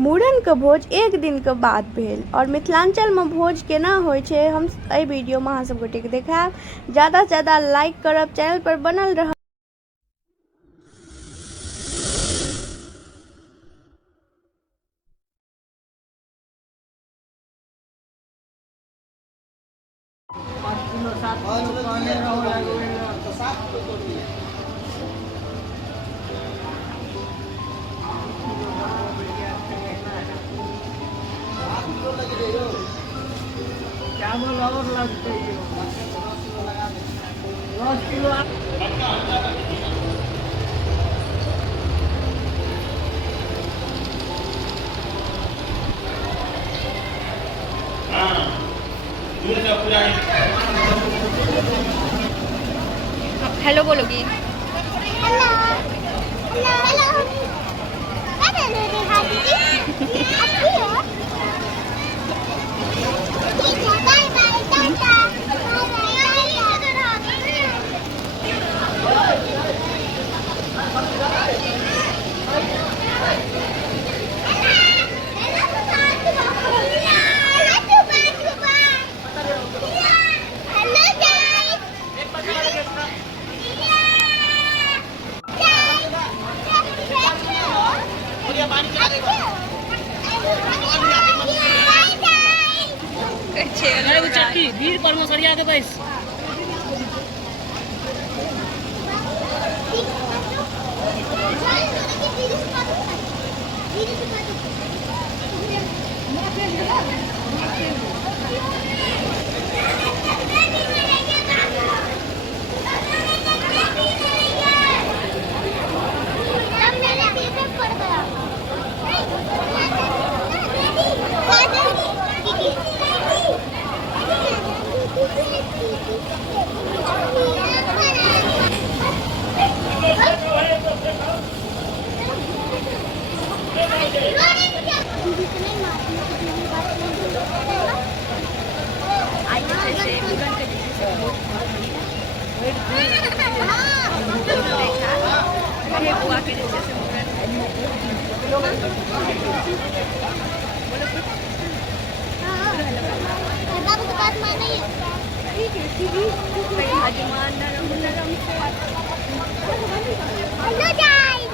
मूड़न के भोज एक दिन के बाद भेल और मिथिलांचल में भोज केना होय छै हम एहि वीडियो में अहाँ सब गोटे के देखाएब। ज्यादा से ज्यादा लाइक करब, चैनल पर बनल रहब। चावल और लगते हैं 10 किलो। हेलो बोलोगी? हेलो हेलो हेलो क्या कर रहे हो हाथी? अच्छी हो? ठीक है, बाय बाय, टाटा। चक्की भीड़ पर मसरिया के बैस हेलो गाइस,